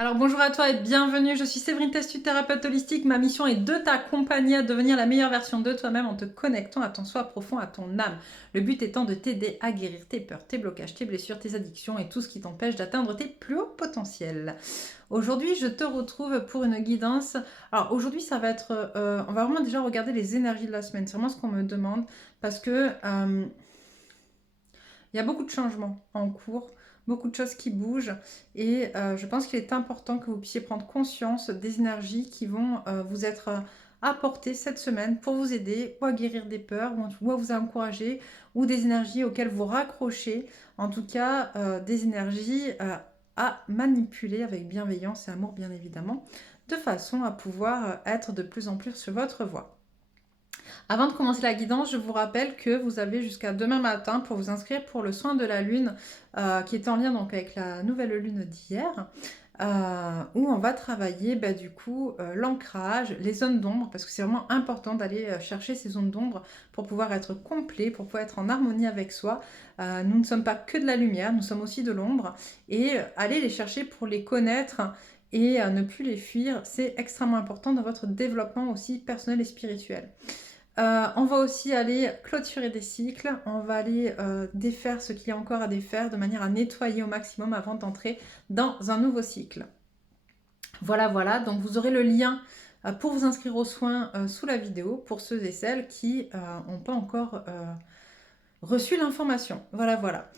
Alors bonjour à toi et bienvenue, je suis Séverine Testu, thérapeute holistique. Ma mission est de t'accompagner à devenir la meilleure version de toi-même en te connectant à ton soi profond, à ton âme. Le but étant de t'aider à guérir tes peurs, tes blocages, tes blessures, tes addictions et tout ce qui t'empêche d'atteindre tes plus hauts potentiels. Aujourd'hui, je te retrouve pour une guidance. Alors aujourd'hui, ça va être... on va vraiment déjà regarder les énergies de la semaine. C'est vraiment ce qu'on me demande parce que... il y a beaucoup de changements en cours, beaucoup de choses qui bougent et je pense qu'il est important que vous puissiez prendre conscience des énergies qui vont vous être apportées cette semaine pour vous aider ou à guérir des peurs ou à vous encourager ou des énergies auxquelles vous raccrochez, en tout cas des énergies à manipuler avec bienveillance et amour bien évidemment, de façon à pouvoir être de plus en plus sur votre voie. Avant de commencer la guidance, je vous rappelle que vous avez jusqu'à demain matin pour vous inscrire pour le soin de la lune qui est en lien donc avec la nouvelle lune d'hier. Où on va travailler du coup l'ancrage, les zones d'ombre, parce que c'est vraiment important d'aller chercher ces zones d'ombre pour pouvoir être complet, pour pouvoir être en harmonie avec soi. Nous ne sommes pas que de la lumière, nous sommes aussi de l'ombre, et aller les chercher pour les connaître et ne plus les fuir, c'est extrêmement important dans votre développement aussi personnel et spirituel. On va aussi aller clôturer des cycles, on va aller défaire ce qu'il y a encore à défaire de manière à nettoyer au maximum avant d'entrer dans un nouveau cycle. Voilà, donc vous aurez le lien pour vous inscrire aux soins sous la vidéo pour ceux et celles qui n'ont pas encore reçu l'information. Voilà.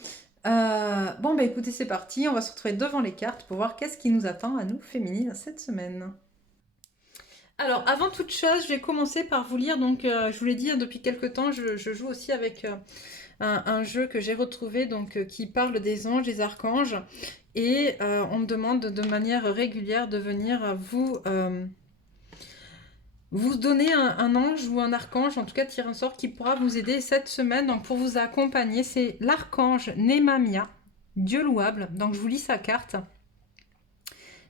Écoutez, c'est parti, on va se retrouver devant les cartes pour voir qu'est-ce qui nous attend à nous féminines cette semaine. Alors, avant toute chose, je vais commencer par vous lire. Donc, je vous l'ai dit, depuis quelques temps, je joue aussi avec un jeu que j'ai retrouvé, donc qui parle des anges, des archanges. Et on me demande de manière régulière de venir vous donner un ange ou un archange, en tout cas tirer un sort qui pourra vous aider cette semaine. Donc, pour vous accompagner, c'est l'archange Némamia, Dieu louable. Donc, je vous lis sa carte.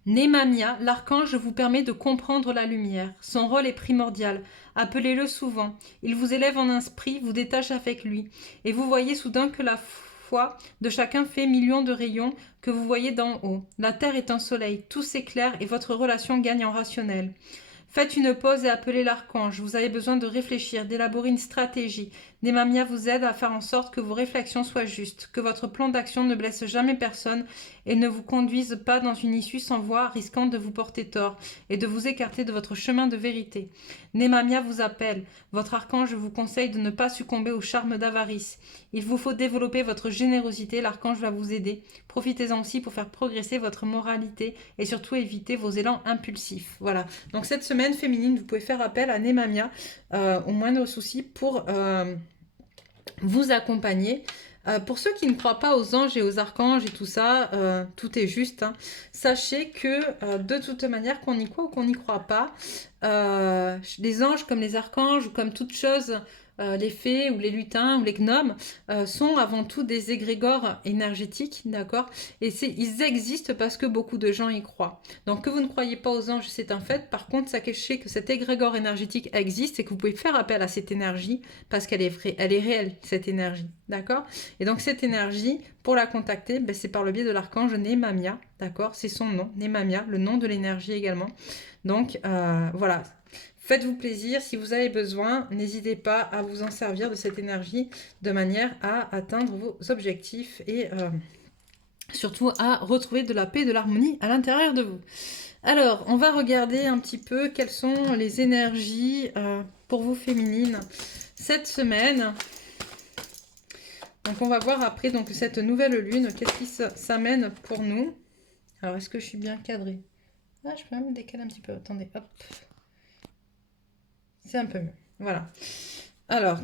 Némamia, l'archange vous permet de comprendre la lumière. Son rôle est primordial. Appelez-le souvent. Il vous élève en esprit, vous détache avec lui. Et vous voyez soudain que la foi de chacun fait millions de rayons que vous voyez d'en haut. La terre est un soleil, tout s'éclaire et votre relation gagne en rationnel. Faites une pause et appelez l'archange. Vous avez besoin de réfléchir, d'élaborer une stratégie. Némamia vous aide à faire en sorte que vos réflexions soient justes, que votre plan d'action ne blesse jamais personne et ne vous conduise pas dans une issue sans voie risquant de vous porter tort et de vous écarter de votre chemin de vérité. Némamia vous appelle. Votre archange vous conseille de ne pas succomber au charme d'avarice. Il vous faut développer votre générosité, l'archange va vous aider. Profitez-en aussi pour faire progresser votre moralité et surtout éviter vos élans impulsifs. Voilà. Donc cette semaine féminine, vous pouvez faire appel à Némamia au moindre souci pour vous accompagner. Pour ceux qui ne croient pas aux anges et aux archanges et tout ça, tout est juste. Hein. Sachez que de toute manière, qu'on y croit ou qu'on n'y croit pas, les anges comme les archanges ou comme toute chose, les fées ou les lutins ou les gnomes sont avant tout des égrégores énergétiques, d'accord. Et ils existent parce que beaucoup de gens y croient. Donc que vous ne croyez pas aux anges, c'est un fait. Par contre, sachez que cet égrégore énergétique existe et que vous pouvez faire appel à cette énergie parce qu'elle est vraie, elle est réelle, cette énergie, d'accord. Et donc cette énergie, pour la contacter, c'est par le biais de l'archange Némamia, d'accord. C'est son nom, Némamia, le nom de l'énergie également. Donc voilà. Faites-vous plaisir, si vous avez besoin, n'hésitez pas à vous en servir de cette énergie de manière à atteindre vos objectifs et surtout à retrouver de la paix et de l'harmonie à l'intérieur de vous. Alors, on va regarder un petit peu quelles sont les énergies pour vous féminines cette semaine. Donc, on va voir après donc, cette nouvelle lune, qu'est-ce qui s'amène pour nous. Alors, est-ce que je suis bien cadrée? Ah, je peux même décaler un petit peu. Attendez, hop. C'est un peu mieux. Voilà. Alors,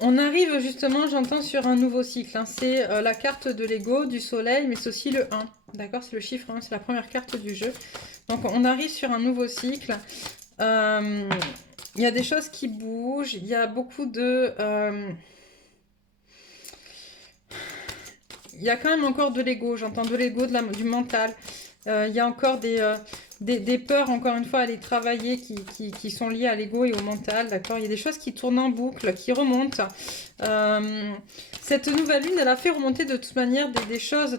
on arrive justement, j'entends, sur un nouveau cycle. Hein. C'est la carte de l'ego, du soleil, mais c'est aussi le 1. D'accord, c'est le chiffre 1, c'est la première carte du jeu. Donc, on arrive sur un nouveau cycle. Il y a des choses qui bougent. Il y a beaucoup de... il y a quand même encore de l'ego. J'entends de l'ego, du mental. Il y a encore des des peurs, encore une fois, à les travailler qui sont liées à l'ego et au mental, d'accord? Il y a des choses qui tournent en boucle, qui remontent. Cette nouvelle lune, elle a fait remonter de toute manière des choses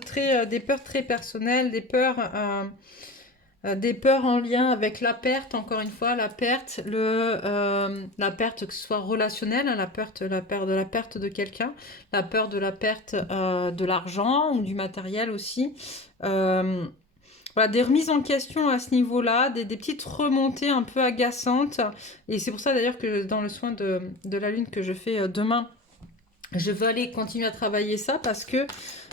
des peurs très personnelles, des peurs en lien avec la perte, encore une fois, la perte, la perte que ce soit relationnelle, hein, la perte de quelqu'un, la peur de la perte de l'argent ou du matériel aussi. Euh, voilà, des remises en question à ce niveau-là, des petites remontées un peu agaçantes. Et c'est pour ça d'ailleurs que dans le soin de la lune que je fais demain, je veux aller continuer à travailler ça parce que,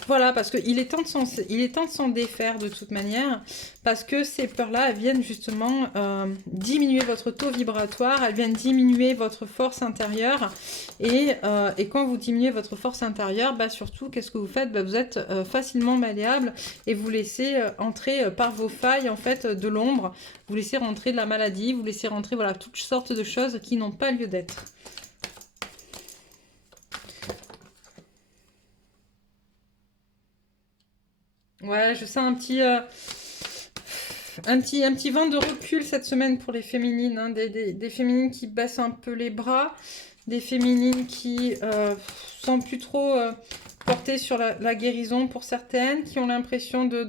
voilà, parce qu'il est temps de s'en défaire de toute manière, parce que ces peurs-là, elles viennent justement diminuer votre taux vibratoire, elles viennent diminuer votre force intérieure, et quand vous diminuez votre force intérieure, bah surtout, qu'est-ce que vous faites? Bah, vous êtes facilement malléable et vous laissez entrer par vos failles, en fait, de l'ombre, vous laissez rentrer de la maladie, vous laissez rentrer, voilà, toutes sortes de choses qui n'ont pas lieu d'être. Ouais, je sens un petit vent de recul cette semaine pour les féminines, hein, des féminines qui baissent un peu les bras, des féminines qui sont plus trop portées sur la guérison pour certaines, qui ont l'impression euh,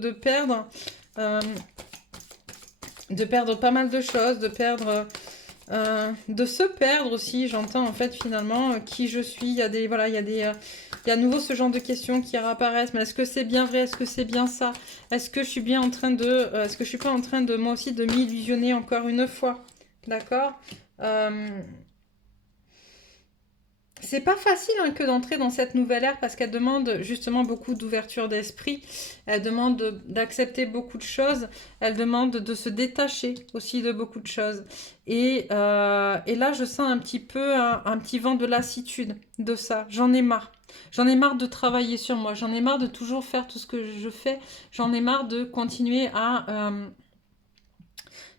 de perdre pas mal de choses, de se perdre aussi, j'entends en fait finalement qui je suis. Il y a voilà, il y a à nouveau ce genre de questions qui réapparaissent. Mais est-ce que c'est bien vrai? Est-ce que c'est bien ça? Est-ce que je suis bien en train est-ce que je suis pas en train de moi aussi de m'illusionner encore une fois? D'accord? Euh, c'est pas facile hein, que d'entrer dans cette nouvelle ère parce qu'elle demande justement beaucoup d'ouverture d'esprit, elle demande d'accepter beaucoup de choses, elle demande de se détacher aussi de beaucoup de choses. Et là, je sens un petit peu un petit vent de lassitude de ça. J'en ai marre. J'en ai marre de travailler sur moi. J'en ai marre de toujours faire tout ce que je fais. J'en ai marre de continuer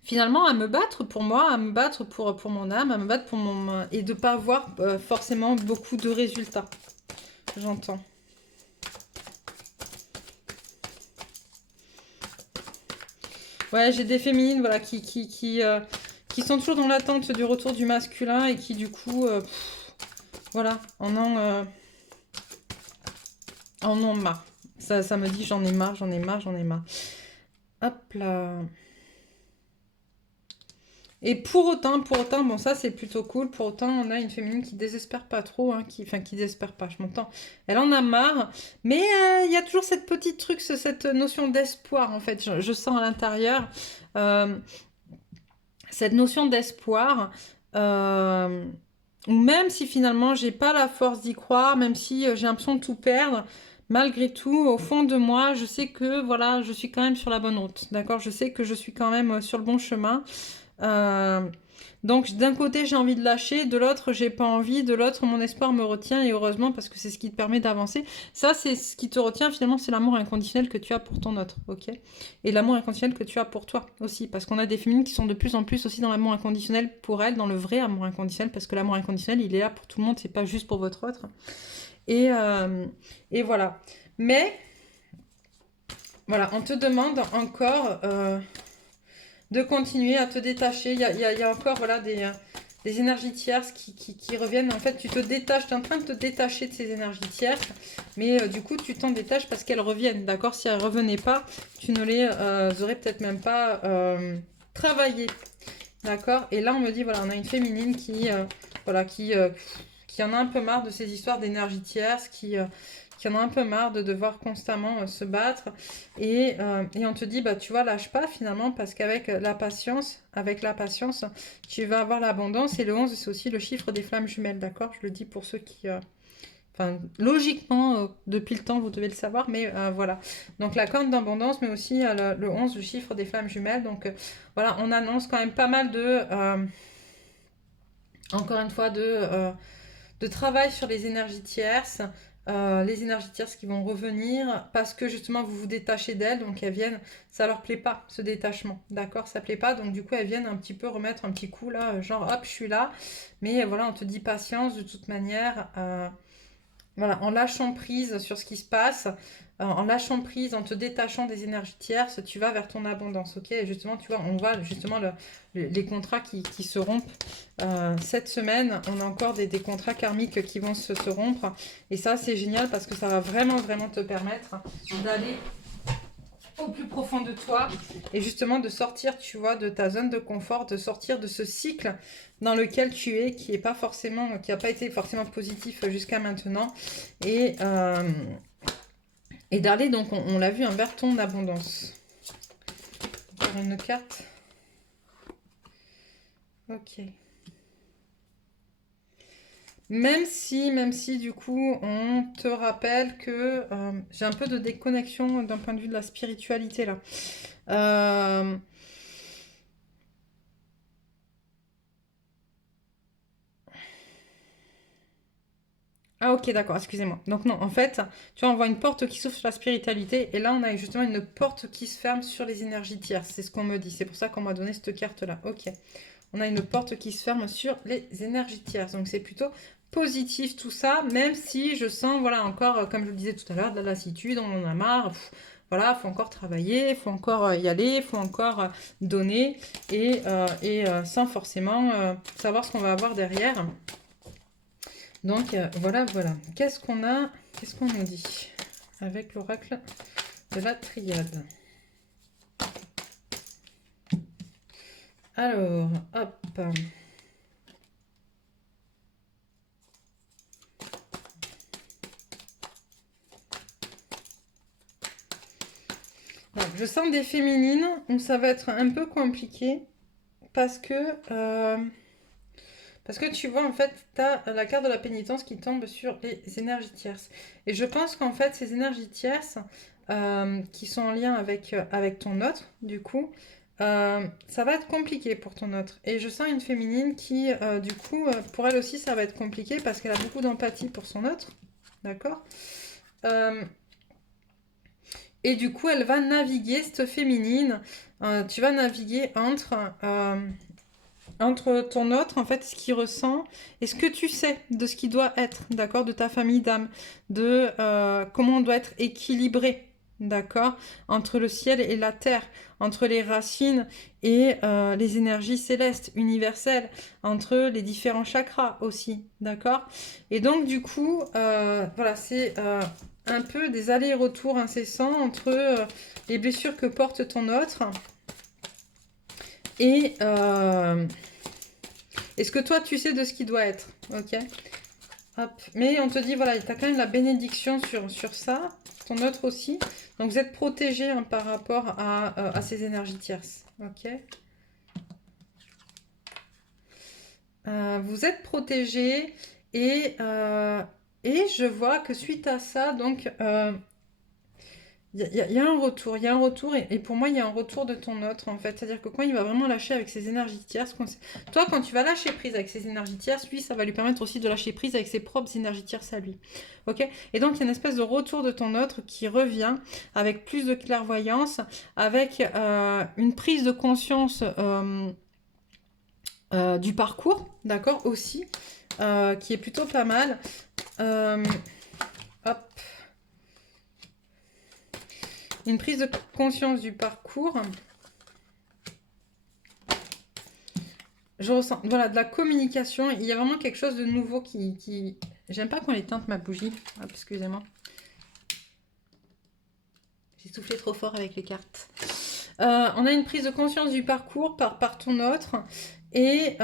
finalement à me battre pour moi, à me battre pour mon âme, à me battre pour mon... et de pas avoir forcément beaucoup de résultats. J'entends. Ouais, j'ai des féminines voilà, qui sont toujours dans l'attente du retour du masculin et qui du coup, voilà, en ont marre. Ça me dit j'en ai marre, j'en ai marre, j'en ai marre. Hop là. Et pour autant, bon ça c'est plutôt cool, pour autant on a une féminine qui désespère pas trop, hein, enfin qui désespère pas, je m'entends. Elle en a marre, mais il y a toujours cette petite truc, cette notion d'espoir en fait, je sens à l'intérieur, euh, cette notion d'espoir, euh, ou même si finalement j'ai pas la force d'y croire, même si j'ai l'impression de tout perdre, malgré tout, au fond de moi, je sais que voilà, je suis quand même sur la bonne route, d'accord? Je sais que je suis quand même sur le bon chemin. Euh, donc d'un côté j'ai envie de lâcher, de l'autre j'ai pas envie, de l'autre mon espoir me retient et heureusement parce que c'est ce qui te permet d'avancer. Ça c'est ce qui te retient finalement, c'est l'amour inconditionnel que tu as pour ton autre, ok? Et l'amour inconditionnel que tu as pour toi aussi, parce qu'on a des féminines qui sont de plus en plus aussi dans l'amour inconditionnel pour elles, dans le vrai amour inconditionnel, parce que l'amour inconditionnel il est là pour tout le monde, c'est pas juste pour votre autre. Et, euh, et voilà. Mais voilà, on te demande encore de continuer à te détacher. Il y a encore voilà, des énergies tierces qui reviennent. En fait, tu te détaches, tu es en train de te détacher de ces énergies tierces, mais du coup, tu t'en détaches parce qu'elles reviennent, d'accord? Si elles ne revenaient pas, tu ne les aurais peut-être même pas travaillées, d'accord? Et là, on me dit, voilà, on a une féminine voilà, qui en a un peu marre de ces histoires d'énergie tierce, qui en a un peu marre de devoir constamment se battre. Et on te dit, bah, tu vois, lâche pas finalement, parce qu'avec avec la patience, tu vas avoir l'abondance. Et le 11, c'est aussi le chiffre des flammes jumelles, d'accord? Je le dis pour ceux qui... Enfin, logiquement, depuis le temps, vous devez le savoir, mais voilà. Donc la corne d'abondance, mais aussi le 11, le chiffre des flammes jumelles. Donc voilà, on annonce quand même pas mal encore une fois, de travail sur les énergies tierces qui vont revenir parce que justement vous vous détachez d'elles, donc elles viennent, ça leur plaît pas ce détachement, d'accord, ça plaît pas, donc du coup elles viennent un petit peu remettre un petit coup là, genre hop je suis là, mais voilà on te dit patience de toute manière, voilà en lâchant prise sur ce qui se passe, en lâchant prise, en te détachant des énergies tierces, tu vas vers ton abondance, ok? Et justement, tu vois, on voit justement les contrats qui se rompent. Cette semaine, on a encore des contrats karmiques qui vont se rompre. Et ça, c'est génial parce que ça va vraiment, vraiment te permettre d'aller au plus profond de toi et justement de sortir, tu vois, de ta zone de confort, de sortir de ce cycle dans lequel tu es, qui est pas forcément, qui n'a pas été forcément positif jusqu'à maintenant, et d'aller donc, on l'a vu, vers ton abondance. Faire une carte. Ok. Même si du coup on te rappelle que j'ai un peu de déconnexion d'un point de vue de la spiritualité là. Ah ok, d'accord, excusez-moi. Donc non, en fait, tu vois, on voit une porte qui s'ouvre sur la spiritualité et là on a justement une porte qui se ferme sur les énergies tierces. C'est ce qu'on me dit, c'est pour ça qu'on m'a donné cette carte-là. Ok, on a une porte qui se ferme sur les énergies tierces. Donc c'est plutôt positif tout ça, même si je sens, voilà, encore, comme je le disais tout à l'heure, de la lassitude, on en a marre. Voilà, faut encore travailler, faut encore y aller, faut encore donner et sans forcément savoir ce qu'on va avoir derrière. Donc voilà, voilà. Qu'est-ce qu'on a? Qu'est-ce qu'on nous dit avec l'oracle de la triade? Alors, hop. Donc, je sens des féminines où ça va être un peu compliqué parce que tu vois, en fait, tu as la carte de la pénitence qui tombe sur les énergies tierces. Et je pense qu'en fait, ces énergies tierces qui sont en lien avec ton autre, du coup, ça va être compliqué pour ton autre. Et je sens une féminine qui, du coup, pour elle aussi, ça va être compliqué parce qu'elle a beaucoup d'empathie pour son autre. D'accord. Et du coup, elle va naviguer, cette féminine. Tu vas naviguer entre ton autre, en fait, ce qu'il ressent et ce que tu sais de ce qui doit être, d'accord, de ta famille d'âme, de comment on doit être équilibré, d'accord, entre le ciel et la terre, entre les racines et les énergies célestes, universelles, entre les différents chakras aussi, d'accord. Et donc, du coup, voilà, c'est un peu des allers-retours incessants entre les blessures que porte ton autre et est-ce que toi, tu sais de ce qui doit être? Ok. Hop. Mais on te dit, voilà, tu as quand même la bénédiction sur ça, ton autre aussi. Donc, vous êtes protégé hein, par rapport à ces énergies tierces. Ok. Vous êtes protégé et je vois que suite à ça, donc, il y a un retour, il y a un retour, et pour moi, il y a un retour de ton autre, en fait. C'est-à-dire que quand il va vraiment lâcher avec ses énergies tierces, toi, quand tu vas lâcher prise avec ses énergies tierces, lui, ça va lui permettre aussi de lâcher prise avec ses propres énergies tierces à lui. Ok. Et donc, il y a une espèce de retour de ton autre qui revient avec plus de clairvoyance, avec une prise de conscience du parcours, d'accord, aussi, qui est plutôt pas mal. Hop. Une prise de conscience du parcours. Je ressens, voilà, de la communication. Il y a vraiment quelque chose de nouveau qui... J'aime pas qu'on éteinte ma bougie. Hop, excusez-moi. J'ai soufflé trop fort avec les cartes. On a une prise de conscience du parcours par ton autre. Et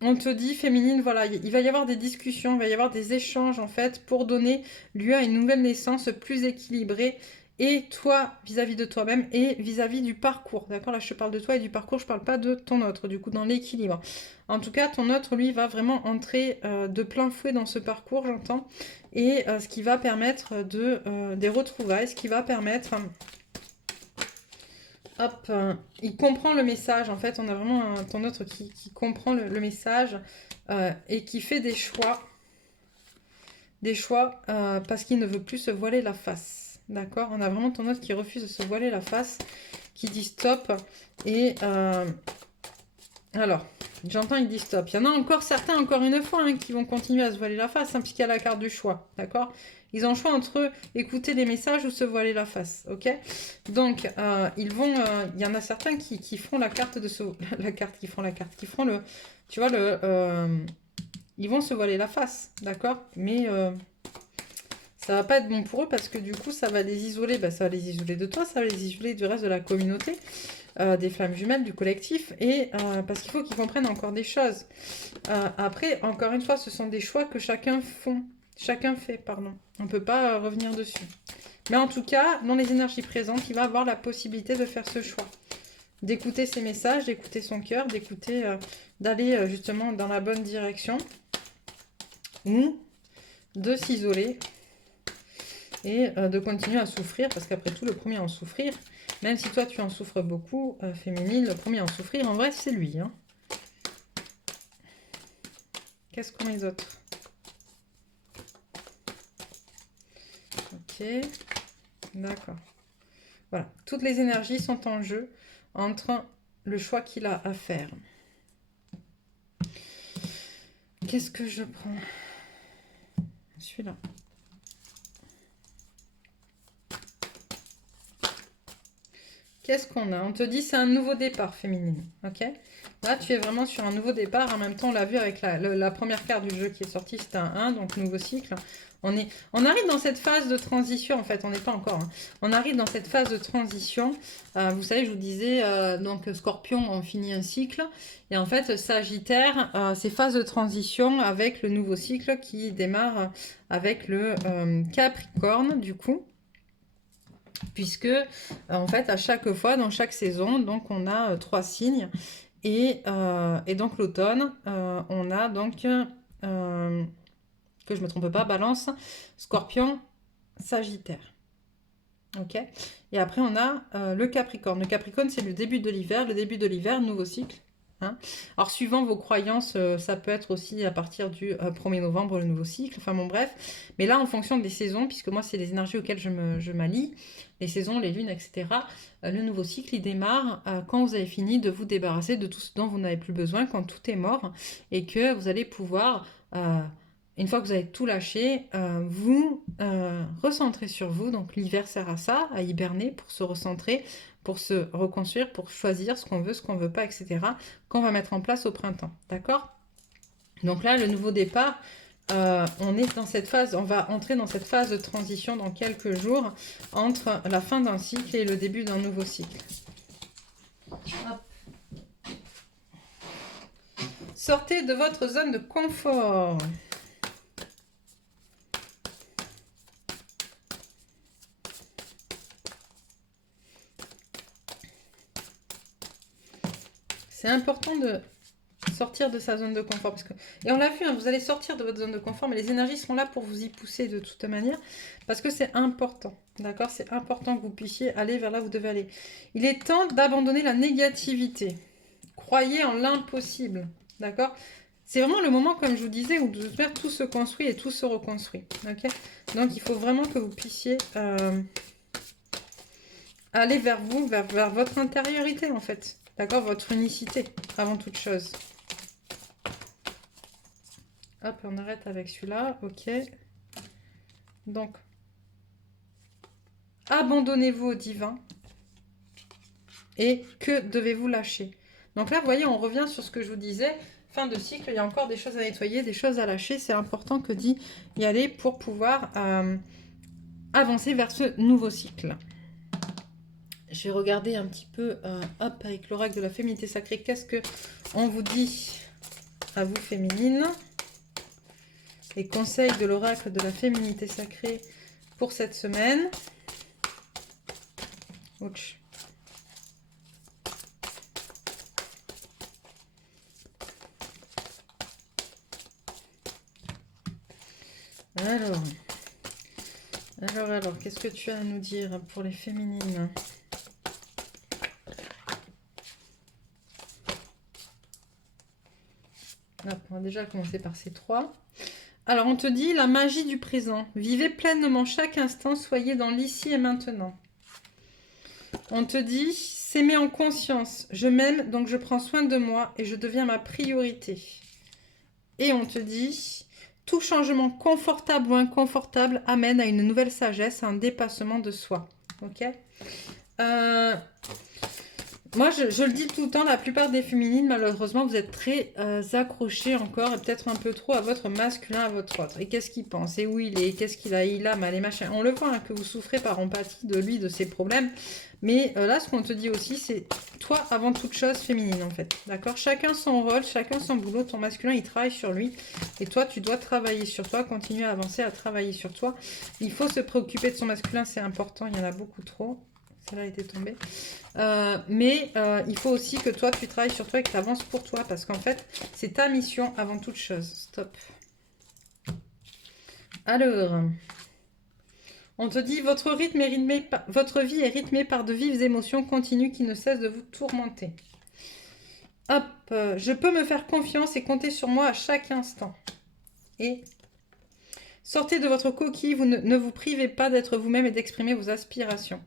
on te dit, féminine, voilà, il va y avoir des discussions, il va y avoir des échanges, en fait, pour donner lieu à une nouvelle naissance plus équilibrée. Et toi, vis-à-vis de toi-même et vis-à-vis du parcours. D'accord. Là, je te parle de toi et du parcours, je ne parle pas de ton autre, du coup, dans l'équilibre. En tout cas, ton autre, lui, va vraiment entrer de plein fouet dans ce parcours, j'entends. Et ce qui va permettre des retrouvailles, ce qui va permettre... Hop, il comprend le message. En fait, on a vraiment ton autre qui comprend le message et qui fait des choix. Des choix parce qu'il ne veut plus se voiler la face. D'accord. On a vraiment ton autre qui refuse de se voiler la face, qui dit stop. Et alors, J'entends, ils disent stop. Il y en a encore certains, encore une fois, hein, qui vont continuer à se voiler la face, hein, puisqu'il y a la carte du choix, d'accord? Ils ont le choix entre écouter les messages ou se voiler la face, ok? Donc, ils vont... Il y en a certains qui feront la carte de ce... La carte, qui feront la carte, qui feront le... Tu vois, ils vont se voiler la face, d'accord? Mais ça va pas être bon pour eux parce que du coup, ça va les isoler. Bah, ça va les isoler de toi, ça va les isoler du reste de la communauté. Des flammes jumelles, du collectif, et parce qu'il faut qu'ils comprennent encore des choses. Après, encore une fois, ce sont des choix que chacun fait, pardon. On ne peut pas revenir dessus. Mais en tout cas, dans les énergies présentes, il va avoir la possibilité de faire ce choix. D'écouter ses messages, d'écouter son cœur, d'écouter, d'aller justement dans la bonne direction, ou de s'isoler et de continuer à souffrir, parce qu'après tout, le premier à en souffrir, même si toi tu en souffres beaucoup, féminine, le premier à en souffrir, en vrai, c'est lui. Hein. Qu'est-ce qu'ont les autres? Ok, d'accord. Voilà, toutes les énergies sont en jeu entre le choix qu'il a à faire. Qu'est-ce que je prends? Celui-là. Qu'est-ce qu'on a? On te dit c'est un nouveau départ, féminine. Ok? Là, tu es vraiment sur un nouveau départ. En même temps, on l'a vu avec la première carte du jeu qui est sortie, c'était un 1, donc nouveau cycle. On arrive dans cette phase de transition, en fait. On n'est pas encore. Hein. On arrive dans cette phase de transition. Vous savez, je vous disais, donc Scorpion, on finit un cycle. Et en fait, Sagittaire, c'est phase de transition avec le nouveau cycle qui démarre avec le Capricorne, du coup. Puisque en fait à chaque fois dans chaque saison donc on a 3 signes et donc l'automne on a donc que je me trompe pas, Balance, Scorpion, Sagittaire, ok, et après on a le Capricorne. Le Capricorne c'est le début de l'hiver, nouveau cycle. Hein. Alors suivant vos croyances, ça peut être aussi à partir du 1er novembre le nouveau cycle, enfin bon bref, mais là en fonction des saisons, puisque moi c'est les énergies auxquelles je m'allie, les saisons, les lunes, etc. Le nouveau cycle il démarre quand vous avez fini de vous débarrasser de tout ce dont vous n'avez plus besoin, quand tout est mort, et que vous allez pouvoir, une fois que vous avez tout lâché, vous recentrer sur vous. Donc l'hiver sert à ça, à hiberner, pour se recentrer, pour se reconstruire, pour choisir ce qu'on veut pas, etc. Qu'on va mettre en place au printemps, d'accord? Donc là, le nouveau départ, on est dans cette phase, on va entrer dans cette phase de transition dans quelques jours entre la fin d'un cycle et le début d'un nouveau cycle. Hop. Sortez de votre zone de confort. C'est important de sortir de sa zone de confort. Parce que... Et on l'a vu, hein, vous allez sortir de votre zone de confort, mais les énergies sont là pour vous y pousser de toute manière. Parce que c'est important. D'accord? C'est important que vous puissiez aller vers là où vous devez aller. Il est temps d'abandonner la négativité. Croyez en l'impossible. D'accord? C'est vraiment le moment, comme je vous disais, où tout se construit et tout se reconstruit. Okay? Donc il faut vraiment que vous puissiez aller vers vous, vers votre intériorité en fait. D'accord? Votre unicité, avant toute chose. Hop, on arrête avec celui-là. Ok. Donc, abandonnez-vous au divin. Et que devez-vous lâcher? Donc là, vous voyez, on revient sur ce que je vous disais. Fin de cycle, il y a encore des choses à nettoyer, des choses à lâcher. C'est important que d'y aller pour pouvoir avancer vers ce nouveau cycle. Je vais regarder un petit peu, hop, avec l'oracle de la féminité sacrée, qu'est-ce que on vous dit à vous, féminines? Les conseils de l'oracle de la féminité sacrée pour cette semaine. Ouch. Alors, qu'est-ce que tu as à nous dire pour les féminines? Hop, on va déjà commencer par ces 3. Alors, on te dit la magie du présent. Vivez pleinement chaque instant, soyez dans l'ici et maintenant. On te dit, s'aimer en conscience. Je m'aime, donc je prends soin de moi et je deviens ma priorité. Et on te dit, tout changement confortable ou inconfortable amène à une nouvelle sagesse, à un dépassement de soi. Ok. Moi, je le dis tout le temps, la plupart des féminines, malheureusement, vous êtes très accrochées encore, et peut-être un peu trop à votre masculin, à votre autre. Et qu'est-ce qu'il pense? Et où il est? Qu'est-ce qu'il a mal et machin. On le voit, hein, que vous souffrez par empathie de lui, de ses problèmes. Mais là, ce qu'on te dit aussi, c'est toi avant toute chose féminine, en fait. D'accord? Chacun son rôle, chacun son boulot. Ton masculin, il travaille sur lui. Et toi, tu dois travailler sur toi, continuer à avancer, à travailler sur toi. Il faut se préoccuper de son masculin, c'est important. Il y en a beaucoup trop. Celle-là était tombée. Mais il faut aussi que toi, tu travailles sur toi et que tu avances pour toi. Parce qu'en fait, c'est ta mission avant toute chose. Stop. Alors, on te dit, votre vie est rythmée par de vives émotions continues qui ne cessent de vous tourmenter. Hop, je peux me faire confiance et compter sur moi à chaque instant. Et sortez de votre coquille, ne vous privez pas d'être vous-même et d'exprimer vos aspirations.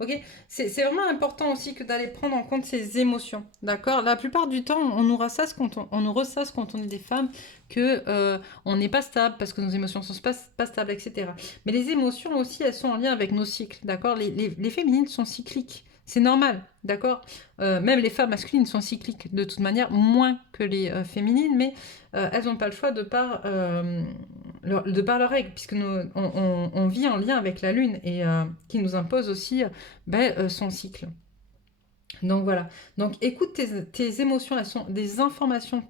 Ok, c'est vraiment important aussi que d'aller prendre en compte ses émotions. D'accord. La plupart du temps, on nous ressasse quand on est des femmes que on n'est pas stable parce que nos émotions sont pas stables, etc. Mais les émotions aussi, elles sont en lien avec nos cycles. D'accord. Les féminines sont cycliques. C'est normal, d'accord. Même les femmes masculines sont cycliques de toute manière, moins que les féminines, mais elles n'ont pas le choix de par leurs règles, puisque on vit en lien avec la lune et qui nous impose aussi son cycle. Donc voilà. Donc écoute tes émotions, elles sont des informations,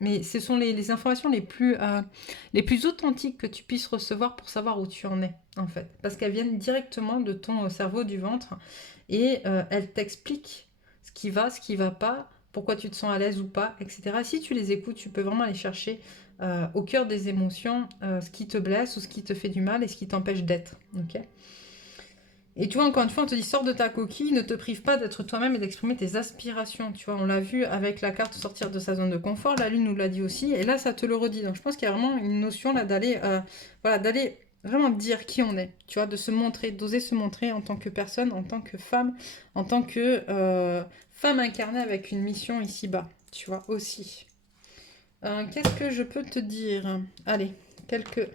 mais ce sont les informations les plus authentiques que tu puisses recevoir pour savoir où tu en es, en fait. Parce qu'elles viennent directement de ton cerveau du ventre et elles t'expliquent ce qui va pas, pourquoi tu te sens à l'aise ou pas, etc. Si tu les écoutes, tu peux vraiment aller chercher au cœur des émotions ce qui te blesse ou ce qui te fait du mal et ce qui t'empêche d'être. Ok. Et tu vois, encore une fois, on te dit, sors de ta coquille, ne te prive pas d'être toi-même et d'exprimer tes aspirations. Tu vois, on l'a vu avec la carte sortir de sa zone de confort, la lune nous l'a dit aussi, et là, ça te le redit. Donc, je pense qu'il y a vraiment une notion là d'aller d'aller vraiment dire qui on est, tu vois, de se montrer, d'oser se montrer en tant que personne, en tant que femme, en tant que femme incarnée avec une mission ici-bas, tu vois, aussi. Qu'est-ce que je peux te dire? Allez, quelques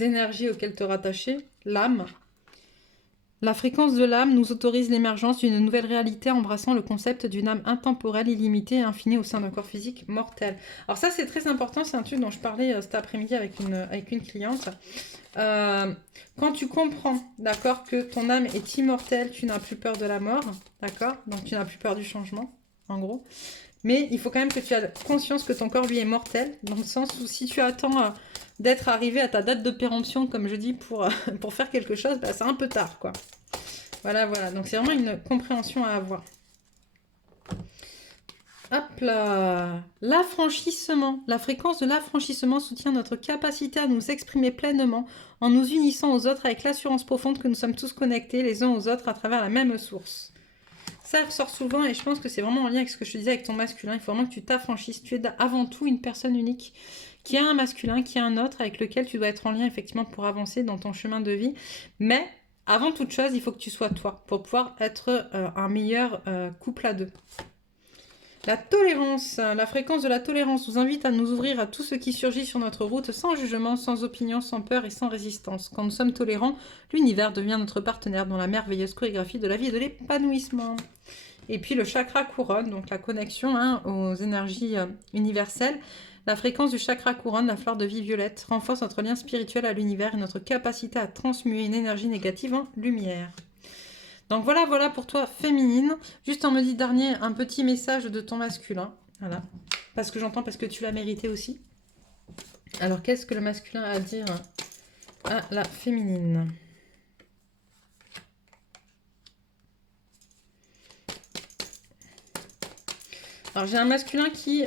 énergies auxquelles te rattacher. L'âme. La fréquence de l'âme nous autorise l'émergence d'une nouvelle réalité embrassant le concept d'une âme intemporelle, illimitée et infinie au sein d'un corps physique mortel. Alors ça, c'est très important, c'est un truc dont je parlais cet après-midi avec une cliente. Quand tu comprends, d'accord, que ton âme est immortelle, tu n'as plus peur de la mort, d'accord? Donc tu n'as plus peur du changement, en gros. Mais il faut quand même que tu aies conscience que ton corps, lui, est mortel, dans le sens où si tu attends d'être arrivé à ta date de péremption, comme je dis, pour faire quelque chose, bah, c'est un peu tard, quoi. Voilà, voilà. Donc, c'est vraiment une compréhension à avoir. Hop là. L'affranchissement. La fréquence de l'affranchissement soutient notre capacité à nous exprimer pleinement en nous unissant aux autres avec l'assurance profonde que nous sommes tous connectés les uns aux autres à travers la même source. Ça ressort souvent et je pense que c'est vraiment en lien avec ce que je te disais avec ton masculin. Il faut vraiment que tu t'affranchisses. Tu es avant tout une personne unique qui a un masculin, qui a un autre avec lequel tu dois être en lien effectivement pour avancer dans ton chemin de vie. Mais avant toute chose, il faut que tu sois toi pour pouvoir être un meilleur couple à deux. La tolérance, la fréquence de la tolérance nous invite à nous ouvrir à tout ce qui surgit sur notre route sans jugement, sans opinion, sans peur et sans résistance. Quand nous sommes tolérants, l'univers devient notre partenaire dans la merveilleuse chorégraphie de la vie et de l'épanouissement. Et puis le chakra couronne, donc la connexion aux énergies universelles. La fréquence du chakra couronne, la fleur de vie violette, renforce notre lien spirituel à l'univers et notre capacité à transmuer une énergie négative en lumière. Donc voilà, voilà pour toi féminine. Juste en me dit dernier, un petit message de ton masculin. Voilà. Parce que j'entends, parce que tu l'as mérité aussi. Alors qu'est-ce que le masculin a à dire à la féminine? Alors j'ai un masculin qui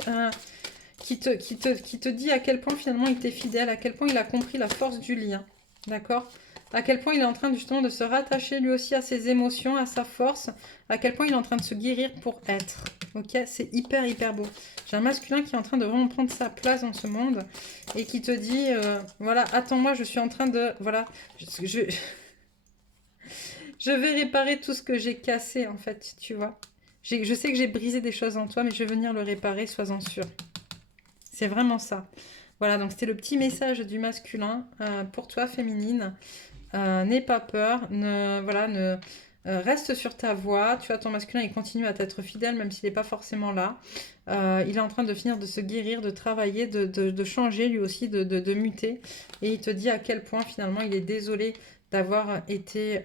te dit à quel point finalement il t'est fidèle, à quel point il a compris la force du lien. D'accord? À quel point il est en train justement de se rattacher lui aussi à ses émotions, à sa force, à quel point il est en train de se guérir pour être. Ok, c'est hyper hyper beau. J'ai un masculin qui est en train de vraiment prendre sa place dans ce monde et qui te dit, voilà, attends-moi, je suis en train de, voilà, Je vais réparer tout ce que j'ai cassé, en fait, tu vois. Je sais que j'ai brisé des choses en toi, mais je vais venir le réparer, sois-en sûr. C'est vraiment ça. Voilà, donc c'était le petit message du masculin pour toi, féminine. N'aie pas peur, voilà, reste sur ta voie. Tu vois, ton masculin, il continue à t'être fidèle, même s'il n'est pas forcément là. Il est en train de finir de se guérir, de travailler, de changer lui aussi, de muter. Et il te dit à quel point finalement il est désolé d'avoir été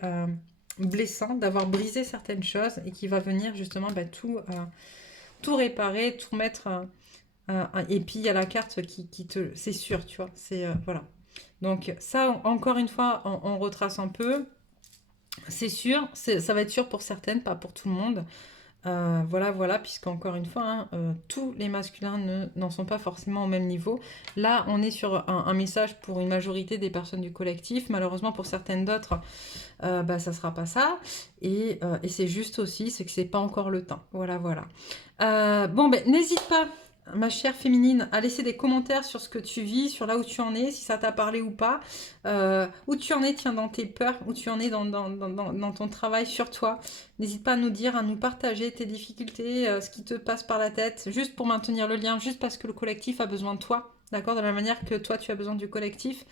blessant, d'avoir brisé certaines choses et qu'il va venir justement tout réparer, tout mettre. Et puis il y a la carte qui te. C'est sûr, tu vois. C'est. Voilà. Donc ça, encore une fois, on retrace un peu. C'est sûr, ça va être sûr pour certaines, pas pour tout le monde. Voilà, voilà, puisqu'encore une fois, hein, tous les masculins n'en sont pas forcément au même niveau. Là, on est sur un message pour une majorité des personnes du collectif. Malheureusement, pour certaines d'autres, ça sera pas ça. Et c'est juste aussi, c'est que c'est pas encore le temps. Voilà, voilà. Bon, ben, n'hésite pas, ma chère féminine, à laisser des commentaires sur ce que tu vis, sur là où tu en es, si ça t'a parlé ou pas. Où tu en es, tiens, dans tes peurs, où tu en es dans ton travail sur toi. N'hésite pas à nous dire, à nous partager tes difficultés, ce qui te passe par la tête, juste pour maintenir le lien, juste parce que le collectif a besoin de toi. D'accord? De la même manière que toi, tu as besoin du collectif.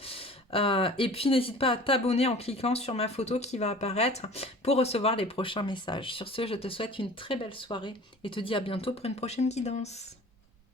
Et puis, n'hésite pas à t'abonner en cliquant sur ma photo qui va apparaître pour recevoir les prochains messages. Sur ce, je te souhaite une très belle soirée et te dis à bientôt pour une prochaine guidance.